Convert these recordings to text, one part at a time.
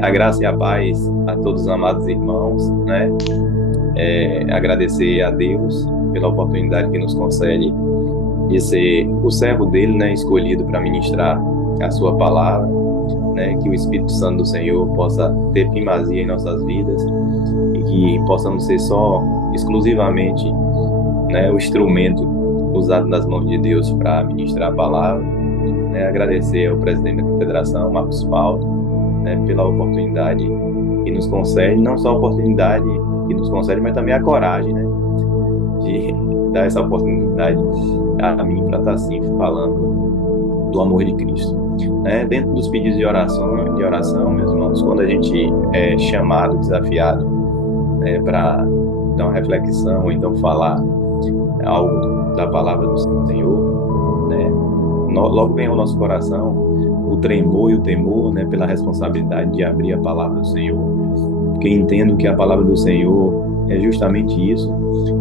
A graça e a paz a todos os amados irmãos, né? Agradecer a Deus pela oportunidade que nos concede de ser o servo dele, né? Escolhido para ministrar a sua palavra, né? Que o Espírito Santo do Senhor possa ter primazia em nossas vidas e que possamos ser só exclusivamente, né? O instrumento usado nas mãos de Deus para ministrar a palavra, né? Agradecer ao presidente da Confederação, Marcos Paulo, né, pela oportunidade que nos concede, não só a oportunidade que nos concede, mas também a coragem, né, de dar essa oportunidade a mim para estar assim falando do amor de Cristo, né? Dentro dos pedidos de oração, meus irmãos, quando a gente é chamado, desafiado, né, para dar uma reflexão ou então falar algo da palavra do Senhor, né, logo vem ao nosso coração o tremor e o temor, né, pela responsabilidade de abrir a palavra do Senhor, porque entendo que a palavra do Senhor é justamente isso.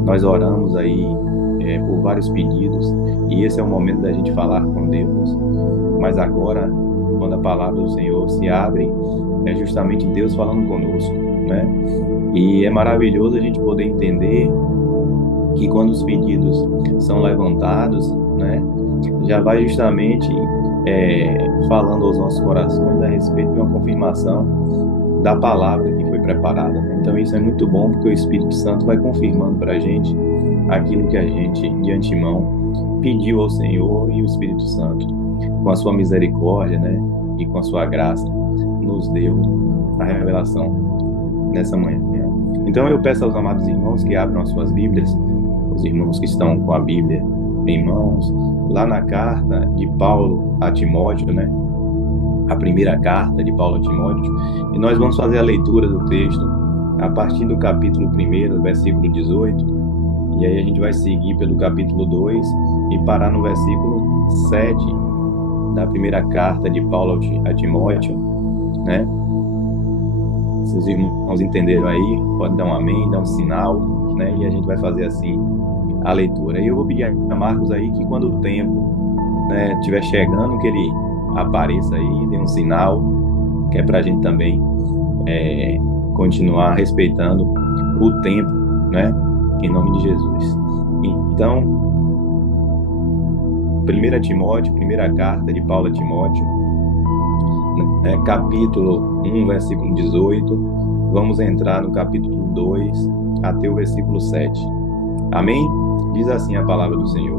Nós oramos aí por vários pedidos, e esse é o momento da gente falar com Deus, mas agora, quando a palavra do Senhor se abre, é justamente Deus falando conosco, né? E é maravilhoso a gente poder entender que quando os pedidos são levantados, né, já vai justamente falando aos nossos corações a respeito de uma confirmação da palavra que foi preparada, né? Então isso é muito bom, porque o Espírito Santo vai confirmando para a gente aquilo que a gente, de antemão, pediu ao Senhor, e o Espírito Santo, com a sua misericórdia, né, e com a sua graça, nos deu a revelação nessa manhã. Então eu peço aos amados irmãos que abram as suas Bíblias, os irmãos que estão com a Bíblia em mãos, lá na carta de Paulo a Timóteo, né? A primeira carta de Paulo a Timóteo, e nós vamos fazer a leitura do texto a partir do capítulo 1, versículo 18, e aí a gente vai seguir pelo capítulo 2 e parar no versículo 7 da primeira carta de Paulo a Timóteo, né? Se os irmãos entenderam aí, pode dar um amém, dar um sinal, né? E a gente vai fazer assim a leitura. E eu vou pedir a Marcos aí que, quando o tempo, né, estiver chegando, que ele apareça aí, dê um sinal, que é para a gente também continuar respeitando o tempo, né, em nome de Jesus. Então, 1 Timóteo, primeira carta de Paulo a Timóteo, né, capítulo 1, versículo 18, vamos entrar no capítulo 2 até o versículo 7. Amém? Diz assim a palavra do Senhor: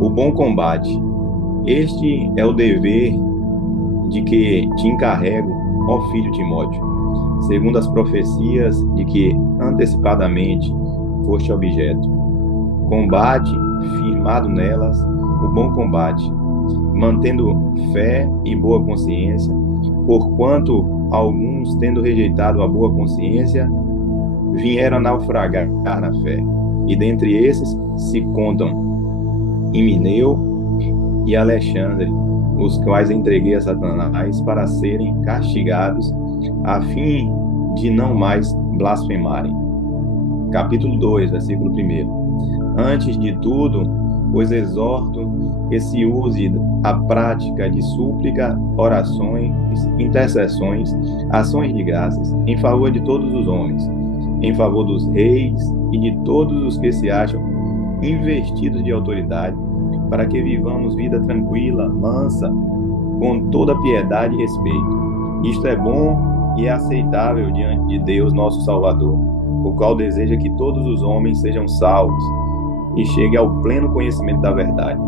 o bom combate, este é o dever de que te encarrego, ó filho Timóteo, segundo as profecias de que antecipadamente foste objeto. Combate, firmado nelas, o bom combate, mantendo fé e boa consciência, porquanto alguns, tendo rejeitado a boa consciência, vieram a naufragar na fé. E dentre esses se contam Himeneu e Alexandre, os quais entreguei a Satanás para serem castigados, a fim de não mais blasfemarem. Capítulo 2, versículo 1. Antes de tudo, pois exorto que se use a prática de súplica, orações, intercessões, ações de graças, em favor de todos os homens, em favor dos reis e de todos os que se acham investidos de autoridade, para que vivamos vida tranquila, mansa, com toda piedade e respeito. Isto é bom e é aceitável diante de Deus, nosso Salvador, o qual deseja que todos os homens sejam salvos e cheguem ao pleno conhecimento da verdade.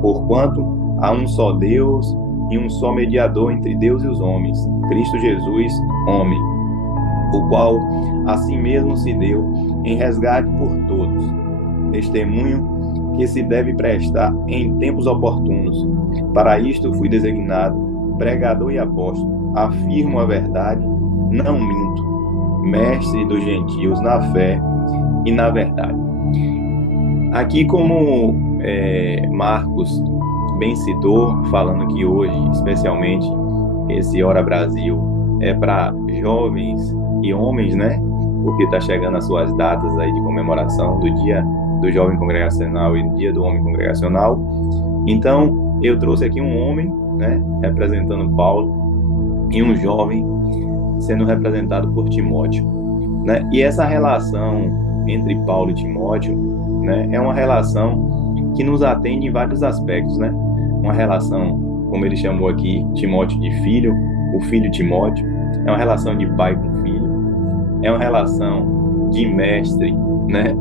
Porquanto há um só Deus e um só mediador entre Deus e os homens, Cristo Jesus, homem, o qual a si mesmo se deu em resgate por todos. Testemunho que se deve prestar em tempos oportunos. Para isto fui designado pregador e apóstolo. Afirmo a verdade, não minto. Mestre dos gentios na fé e na verdade. Aqui, como Marcos bem citou, falando que hoje, especialmente, esse Hora Brasil é para jovens e homens, né? Porque está chegando as suas datas aí de comemoração do Dia do Jovem Congregacional e do Dia do Homem Congregacional. Então, eu trouxe aqui um homem, né, representando Paulo, e um jovem sendo representado por Timóteo, né? E essa relação entre Paulo e Timóteo, né, é uma relação que nos atende em vários aspectos, né? Uma relação, como ele chamou aqui, Timóteo de filho, o filho Timóteo, é uma relação de pai com filho, é uma relação de mestre, né,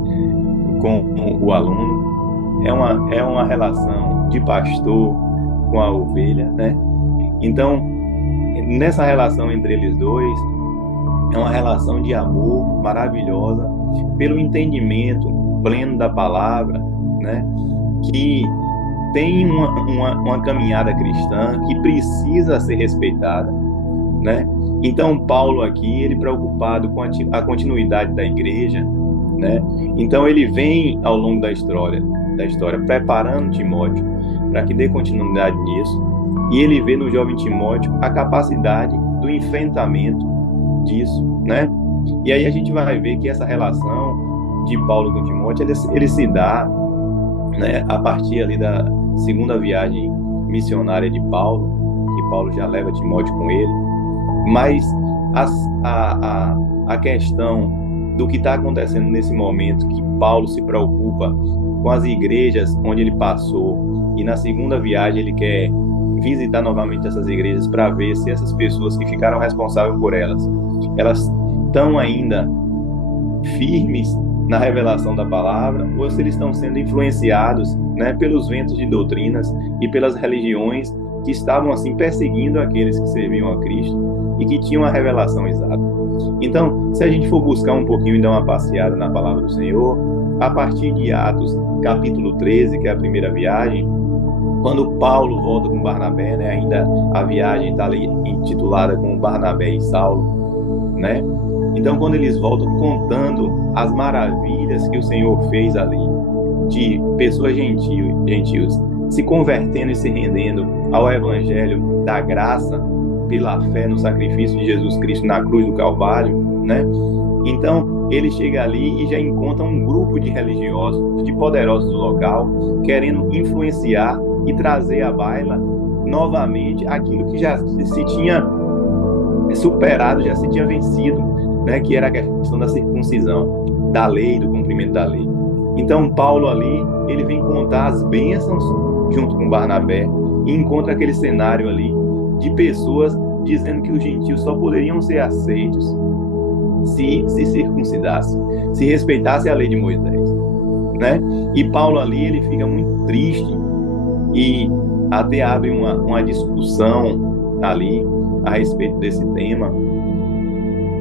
com o aluno, é uma relação de pastor com a ovelha, né? Então, nessa relação entre eles dois, é uma relação de amor maravilhosa, pelo entendimento pleno da palavra, né? Que tem uma caminhada cristã que precisa ser respeitada, né? Então, Paulo aqui, ele preocupado com a continuidade da igreja, né? Então, ele vem ao longo da história preparando Timóteo para que dê continuidade nisso, e ele vê no jovem Timóteo a capacidade do enfrentamento disso, né? E aí a gente vai ver que essa relação de Paulo com Timóteo, ele se dá, né, a partir ali da segunda viagem missionária de Paulo, que Paulo já leva Timóteo com ele, mas a questão do que está acontecendo nesse momento, que Paulo se preocupa com as igrejas onde ele passou, e na segunda viagem ele quer visitar novamente essas igrejas para ver se essas pessoas que ficaram responsáveis por elas estão ainda firmes na revelação da palavra, ou se eles estão sendo influenciados, né, pelos ventos de doutrinas e pelas religiões que estavam assim perseguindo aqueles que serviam a Cristo e que tinham a revelação exata. Então, se a gente for buscar um pouquinho e dar uma passeada na palavra do Senhor, a partir de Atos capítulo 13, que é a primeira viagem, quando Paulo volta com Barnabé, né, ainda a viagem está ali intitulada com Barnabé e Saulo, né? Então, quando eles voltam contando as maravilhas que o Senhor fez ali, de pessoas gentios se convertendo e se rendendo ao evangelho da graça pela fé no sacrifício de Jesus Cristo na cruz do Calvário, né? Então, ele chega ali e já encontra um grupo de religiosos, de poderosos do local, querendo influenciar e trazer à baila novamente aquilo que já se tinha superado, já se tinha vencido, né, que era a questão da circuncisão, da lei, do cumprimento da lei. Então, Paulo ali, ele vem contar as bênçãos junto com Barnabé e encontra aquele cenário ali de pessoas dizendo que os gentios só poderiam ser aceitos se circuncidasse, se respeitasse a lei de Moisés, né? E Paulo ali, ele fica muito triste e até abre uma discussão ali a respeito desse tema.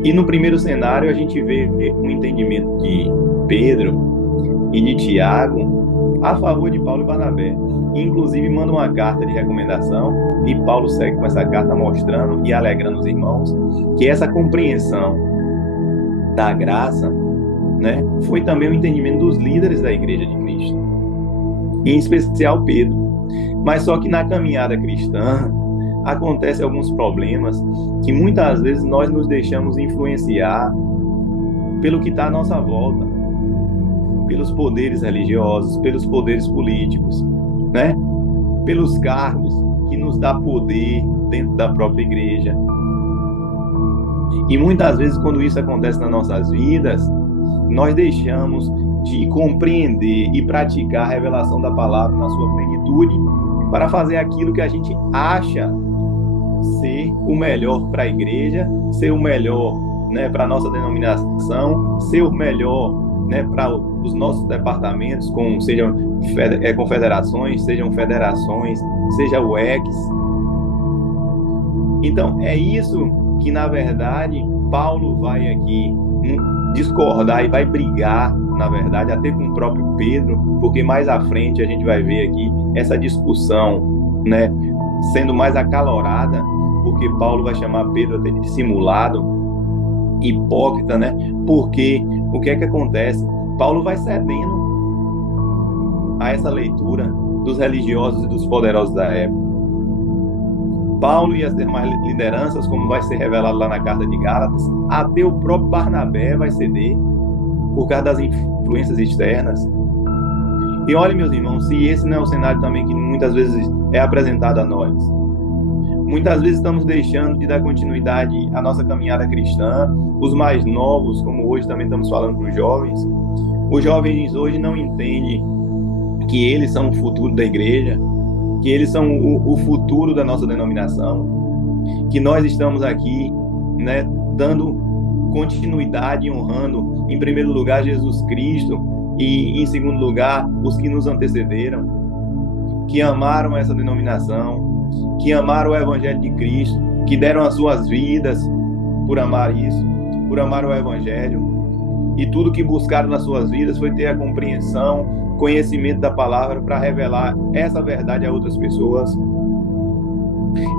E no primeiro cenário a gente vê um entendimento de Pedro e de Tiago a favor de Paulo e Barnabé. Inclusive manda uma carta de recomendação e Paulo segue com essa carta mostrando e alegrando os irmãos que essa compreensão da graça, né, foi também o entendimento dos líderes da Igreja de Cristo, em especial Pedro. Mas só que na caminhada cristã acontecem alguns problemas que muitas vezes nós nos deixamos influenciar pelo que está à nossa volta, pelos poderes religiosos, pelos poderes políticos, né? Pelos cargos que nos dá poder dentro da própria igreja. E muitas vezes, quando isso acontece nas nossas vidas, nós deixamos de compreender e praticar a revelação da palavra na sua plenitude para fazer aquilo que a gente acha ser o melhor para a igreja, ser o melhor, né, para a nossa denominação, ser o melhor, né, para os nossos departamentos, sejam confederações, sejam federações, seja o EX. Então, é isso que, na verdade, Paulo vai aqui discordar e vai brigar, na verdade, até com o próprio Pedro, porque mais à frente a gente vai ver aqui essa discussão, né, sendo mais acalorada, porque Paulo vai chamar Pedro até de dissimulado, hipócrita, né? Porque o que é que acontece? Paulo vai cedendo a essa leitura dos religiosos e dos poderosos da época. Paulo e as demais lideranças, como vai ser revelado lá na carta de Gálatas, até o próprio Barnabé vai ceder por causa das influências externas. E olhem, meus irmãos, se esse não é o cenário também que muitas vezes é apresentado a nós. Muitas vezes estamos deixando de dar continuidade à nossa caminhada cristã. Os mais novos, como hoje também estamos falando para os jovens, hoje não entendem que eles são o futuro da igreja, que eles são o futuro da nossa denominação, que nós estamos aqui, né, dando continuidade e honrando, em primeiro lugar, Jesus Cristo e, em segundo lugar, os que nos antecederam, que amaram essa denominação, que amaram o Evangelho de Cristo, que deram as suas vidas por amar isso, por amar o Evangelho, e tudo que buscaram nas suas vidas foi ter a compreensão, conhecimento da palavra para revelar essa verdade a outras pessoas.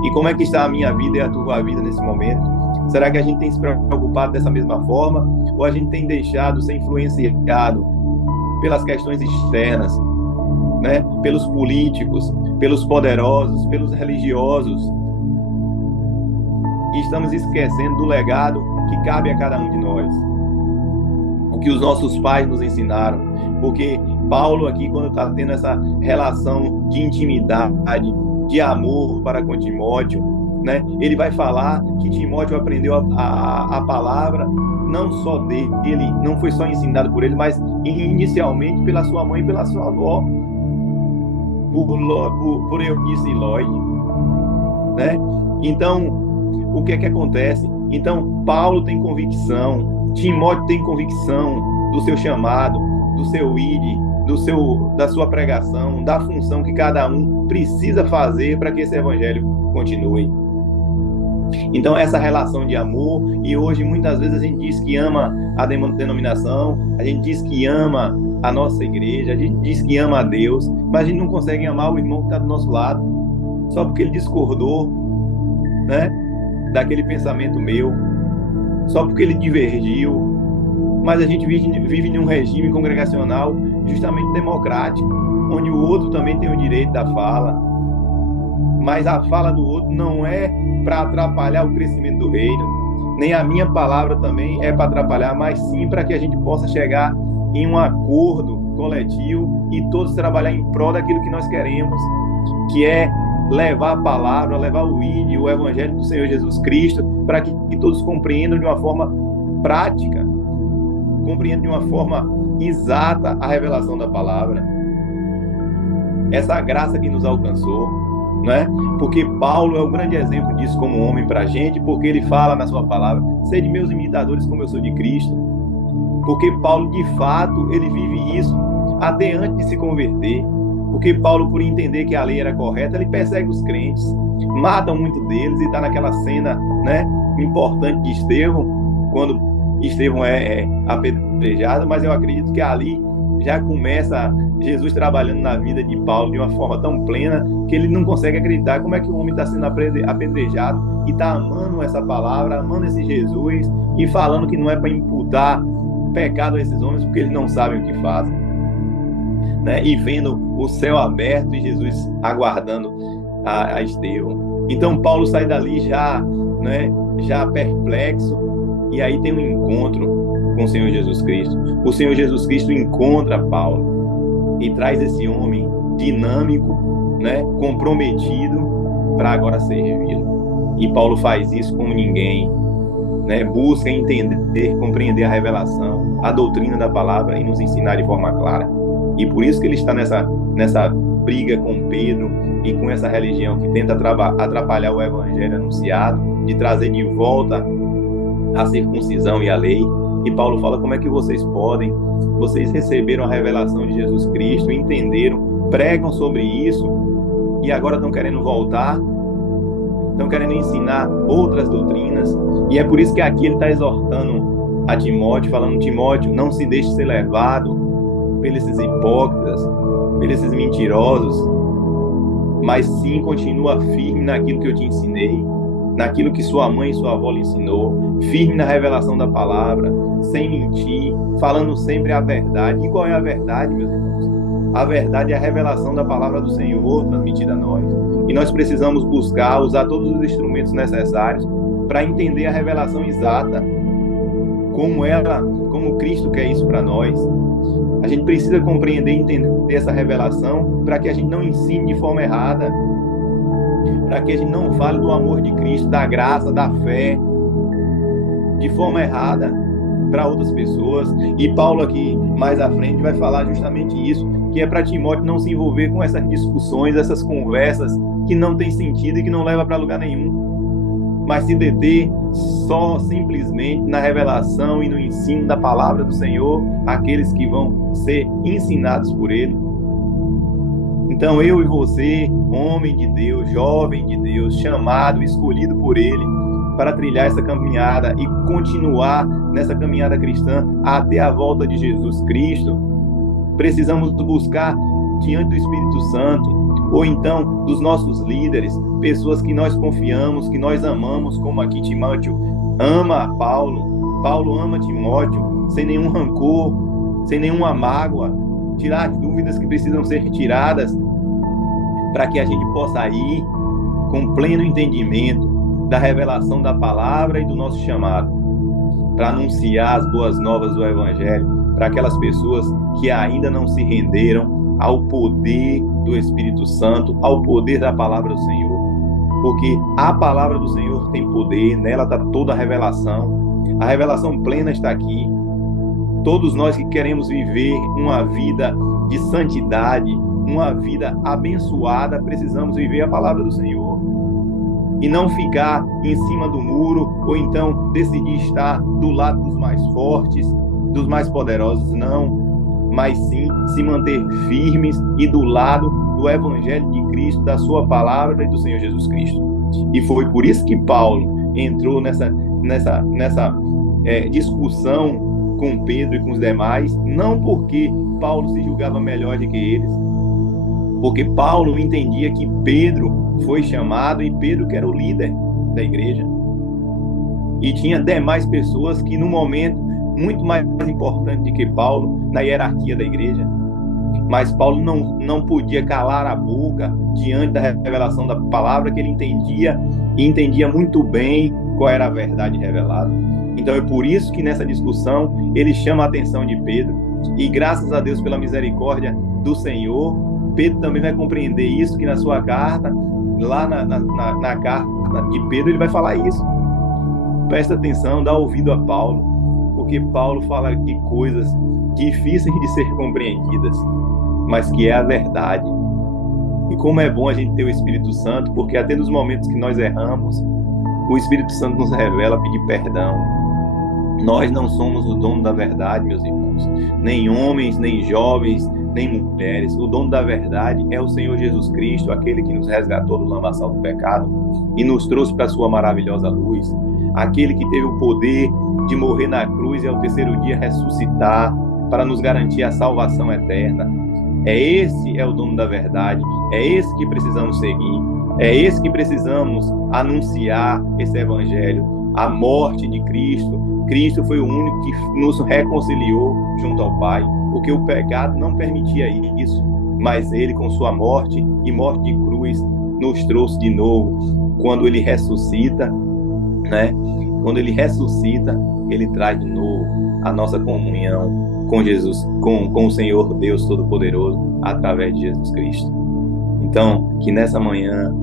E como é que está a minha vida e a tua vida nesse momento? Será que a gente tem se preocupado dessa mesma forma? Ou a gente tem deixado ser influenciado pelas questões externas, né? Pelos políticos, pelos poderosos, pelos religiosos? E estamos esquecendo do legado que cabe a cada um de nós. O que os nossos pais nos ensinaram. Porque Paulo aqui, quando está tendo essa relação de intimidade, de amor para com Timóteo, né? Ele vai falar que Timóteo aprendeu a palavra não só dele, não foi só ensinado por ele, mas inicialmente pela sua mãe e pela sua avó, por Eunice e Lloyd, né? Então, o que é que acontece? Então, Paulo tem convicção, Timóteo tem convicção do seu chamado, do seu ID, da sua pregação, da função que cada um precisa fazer para que esse evangelho continue. Então, essa relação de amor, e hoje muitas vezes a gente diz que ama a denominação, a gente diz que ama a nossa igreja, a gente diz que ama a Deus, mas a gente não consegue amar o irmão que está do nosso lado, só porque ele discordou, né, daquele pensamento meu, só porque ele divergiu. Mas a gente vive em um regime congregacional justamente democrático, onde o outro também tem o direito da fala, mas a fala do outro não é para atrapalhar o crescimento do reino, nem a minha palavra também é para atrapalhar, mas sim para que a gente possa chegar em um acordo coletivo e todos trabalhar em prol daquilo que nós queremos, que é levar a palavra, levar o ID, o Evangelho do Senhor Jesus Cristo, para que todos compreendam de uma forma prática, compreendam de uma forma exata a revelação da palavra. Essa graça que nos alcançou, né? Porque Paulo é o grande exemplo disso como homem para a gente, porque ele fala na sua palavra: sede meus imitadores como eu sou de Cristo. Porque Paulo, de fato, ele vive isso até antes de se converter. Porque Paulo, por entender que a lei era correta, ele persegue os crentes, mata muito deles, e está naquela cena, né, importante de Estevão, quando Estevão é apedrejado, mas eu acredito que ali já começa Jesus trabalhando na vida de Paulo de uma forma tão plena que ele não consegue acreditar como é que o homem está sendo apedrejado e está amando essa palavra, amando esse Jesus e falando que não é para imputar pecado a esses homens porque eles não sabem o que fazem, né? E vendo o céu aberto e Jesus aguardando a Estevão. Então Paulo sai dali já, né, já perplexo, e aí tem um encontro com o Senhor Jesus Cristo. O Senhor Jesus Cristo encontra Paulo e traz esse homem dinâmico, né, comprometido para agora servi-lo. E Paulo faz isso como ninguém, né, busca entender, compreender a revelação, a doutrina da palavra e nos ensinar de forma clara. E por isso que ele está nessa briga com Pedro e com essa religião que tenta atrapalhar o evangelho anunciado, de trazer de volta a circuncisão e a lei. E Paulo fala: como é que vocês podem? Vocês receberam a revelação de Jesus Cristo, entenderam, pregam sobre isso e agora estão querendo voltar, estão querendo ensinar outras doutrinas. E é por isso que aqui ele está exortando a Timóteo, falando: Timóteo, não se deixe ser levado pelos hipócritas, pelos mentirosos, mas sim continua firme naquilo que eu te ensinei, naquilo que sua mãe e sua avó lhe ensinou, firme na revelação da palavra, sem mentir, falando sempre a verdade. E qual é a verdade, meus irmãos? A verdade é a revelação da palavra do Senhor transmitida a nós. E nós precisamos buscar, usar todos os instrumentos necessários para entender a revelação exata, como Cristo quer isso para nós. A gente precisa compreender e entender essa revelação para que a gente não ensine de forma errada. para que a gente não fale do amor de Cristo, da graça, da fé, de forma errada para outras pessoas. E Paulo aqui, mais à frente, vai falar justamente isso, que é para Timóteo não se envolver com essas discussões, essas conversas que não tem sentido e que não leva para lugar nenhum, mas se deter só simplesmente na revelação e no ensino da palavra do Senhor, aqueles que vão ser ensinados por Ele. Então eu e você, homem de Deus, jovem de Deus, chamado, escolhido por Ele, para trilhar essa caminhada e continuar nessa caminhada cristã até a volta de Jesus Cristo, precisamos buscar diante do Espírito Santo, ou então dos nossos líderes, pessoas que nós confiamos, que nós amamos, como aqui Timóteo ama Paulo, Paulo ama Timóteo, sem nenhum rancor, sem nenhuma mágoa, tirar as dúvidas que precisam ser tiradas, para que a gente possa ir com pleno entendimento da revelação da palavra e do nosso chamado, para anunciar as boas novas do Evangelho para aquelas pessoas que ainda não se renderam ao poder do Espírito Santo, ao poder da palavra do Senhor. Porque a palavra do Senhor tem poder, nela está toda a revelação plena está aqui. Todos nós que queremos viver uma vida de santidade, uma vida abençoada, precisamos viver a palavra do Senhor. E não ficar em cima do muro, ou então decidir estar do lado dos mais fortes, dos mais poderosos, não, mas sim se manter firmes e do lado do Evangelho de Cristo, da sua palavra e do Senhor Jesus Cristo. E foi por isso que Paulo entrou nessa discussão com Pedro e com os demais, não porque Paulo se julgava melhor do que eles, porque Paulo entendia que Pedro foi chamado, e Pedro que era o líder da igreja, e tinha demais pessoas que no momento muito mais importante do que Paulo na hierarquia da igreja, mas Paulo não podia calar a boca diante da revelação da palavra, que ele entendia, e entendia muito bem qual era a verdade revelada. Então é por isso que nessa discussão ele chama a atenção de Pedro, e graças a Deus pela misericórdia do Senhor, Pedro também vai compreender isso, que na sua carta, lá na carta de Pedro, ele vai falar isso. Presta atenção, dá ouvido a Paulo, porque Paulo fala aqui coisas difíceis de ser compreendidas, mas que é a verdade. E como é bom a gente ter o Espírito Santo, porque até nos momentos que nós erramos, o Espírito Santo nos revela, pedir perdão. Nós não somos o dono da verdade, meus irmãos, nem homens, nem jovens, nem mulheres. O dono da verdade é o Senhor Jesus Cristo, aquele que nos resgatou do lamaçal do pecado e nos trouxe para a sua maravilhosa luz, aquele que teve o poder de morrer na cruz e ao terceiro dia ressuscitar para nos garantir a salvação eterna. Esse é o dono da verdade, é esse que precisamos seguir, é esse que precisamos anunciar, esse evangelho, a morte de Cristo. Cristo foi o único que nos reconciliou junto ao Pai, porque o pecado não permitia isso, mas ele, com sua morte e morte de cruz, nos trouxe de novo. Quando ele ressuscita, né? Quando ele ressuscita, ele traz de novo a nossa comunhão com Jesus, com o Senhor Deus Todo-Poderoso, através de Jesus Cristo. Então, que nessa manhã,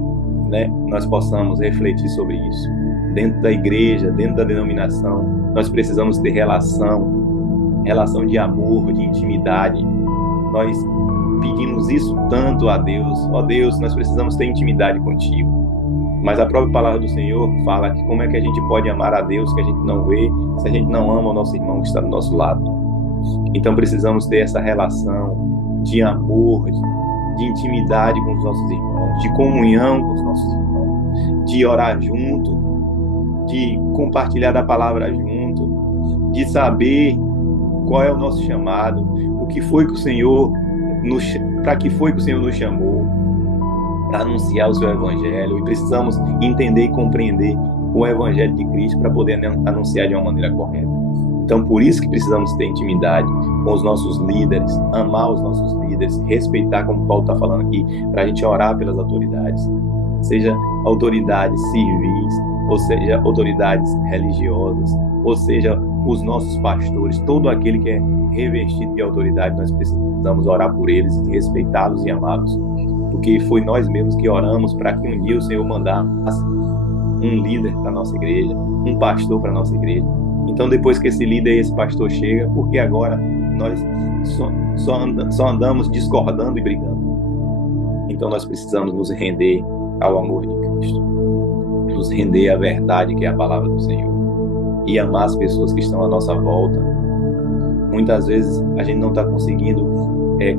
né, nós possamos refletir sobre isso. Dentro da igreja, dentro da denominação, nós precisamos ter relação de amor, de intimidade. Nós pedimos isso tanto a Deus. Ó Deus, nós precisamos ter intimidade contigo. Mas a própria palavra do Senhor fala que como é que a gente pode amar a Deus que a gente não vê, se a gente não ama o nosso irmão que está do nosso lado. Então precisamos ter essa relação de amor, de intimidade com os nossos irmãos, de comunhão com os nossos irmãos, de orar junto, de compartilhar da palavra junto, de saber qual é o nosso chamado, o que foi que o Senhor para que foi que o Senhor nos chamou, para anunciar o seu evangelho. E precisamos entender e compreender o evangelho de Cristo para poder anunciar de uma maneira correta. Então, por isso que precisamos ter intimidade com os nossos líderes, amar os nossos líderes, respeitar, como Paulo está falando aqui, para a gente orar pelas autoridades, seja autoridades civis, ou seja, autoridades religiosas, ou seja, os nossos pastores, todo aquele que é revestido de autoridade, nós precisamos orar por eles, respeitá-los e amá-los, porque foi nós mesmos que oramos para que um dia o Senhor mandasse um líder para a nossa igreja, um pastor para a nossa igreja. Então, depois que esse líder e esse pastor chega, porque agora nós só andamos discordando e brigando? Então, nós precisamos nos render ao amor de Cristo, nos render à verdade que é a palavra do Senhor e amar as pessoas que estão à nossa volta. Muitas vezes a gente não está conseguindo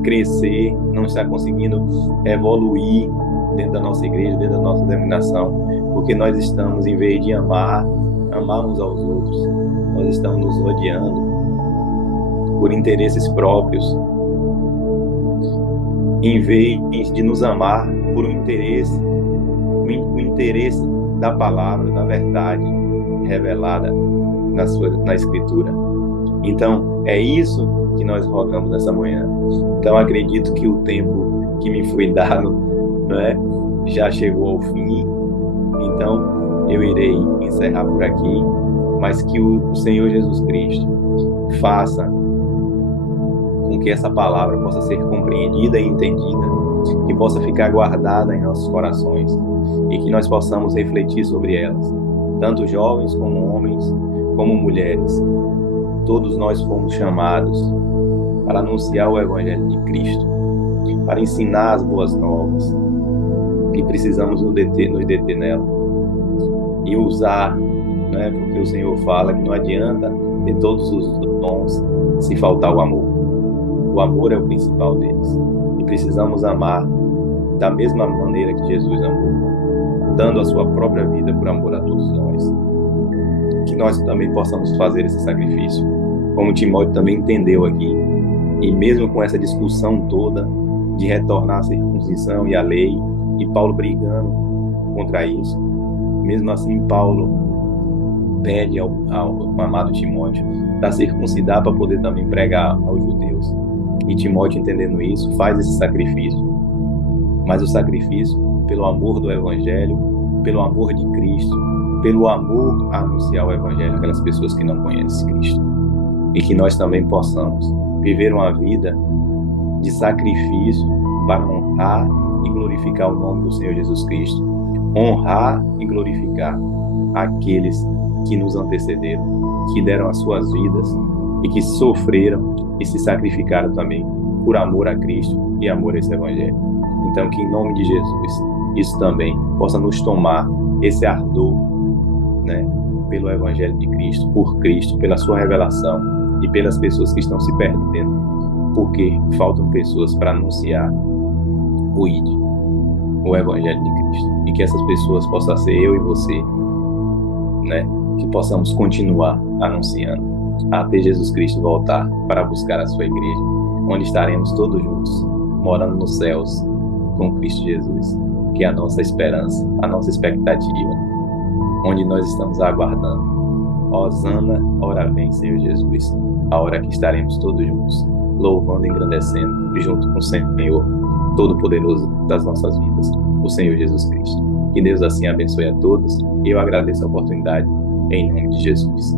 crescer, não está conseguindo evoluir dentro da nossa igreja, dentro da nossa denominação, porque nós estamos, em vez de amar uns aos outros, nós estamos nos odiando por interesses próprios, em vez de nos amar por um interesse, o interesse da palavra, da verdade revelada na Escritura. Então, é isso que nós rogamos nessa manhã. Então, acredito que o tempo que me foi dado, já chegou ao fim. Então, eu irei encerrar por aqui, mas que o Senhor Jesus Cristo faça com que essa palavra possa ser compreendida e entendida, que possa ficar guardada em nossos corações e que nós possamos refletir sobre elas, tanto jovens como homens, como mulheres. Todos nós fomos chamados para anunciar o Evangelho de Cristo, para ensinar as boas novas, e precisamos nos deter nela e usar, porque o Senhor fala que não adianta ter todos os dons se faltar o amor. O amor é o principal deles, e precisamos amar da mesma maneira que Jesus amou, dando a sua própria vida por amor a todos nós. Que nós também possamos fazer esse sacrifício, como Timóteo também entendeu aqui. E mesmo com essa discussão toda de retornar à circuncisão e à lei, e Paulo brigando contra isso, mesmo assim Paulo pede ao amado Timóteo para circuncidar, para poder também pregar aos judeus. E Timóteo, entendendo isso, faz esse sacrifício. Mas o sacrifício pelo amor do Evangelho, pelo amor de Cristo, pelo amor a anunciar o Evangelho àquelas pessoas que não conhecem Cristo. E que nós também possamos viver uma vida de sacrifício para honrar e glorificar o nome do Senhor Jesus Cristo. Honrar e glorificar aqueles que nos antecederam, que deram as suas vidas e que sofreram e se sacrificaram também por amor a Cristo e amor a esse Evangelho. Então, que em nome de Jesus, isso também possa nos tomar esse ardor, pelo Evangelho de Cristo, por Cristo, pela sua revelação e pelas pessoas que estão se perdendo, porque faltam pessoas para anunciar o Evangelho de Cristo. E que essas pessoas possam ser eu e você, que possamos continuar anunciando até Jesus Cristo voltar para buscar a sua igreja, onde estaremos todos juntos, morando nos céus com Cristo Jesus, que é a nossa esperança, a nossa expectativa, onde nós estamos aguardando. Hosana, ora vem, Senhor Jesus, a hora que estaremos todos juntos, louvando e engrandecendo, junto com o Senhor Todo-Poderoso das nossas vidas, o Senhor Jesus Cristo. Que Deus assim abençoe a todos, e eu agradeço a oportunidade, em nome de Jesus.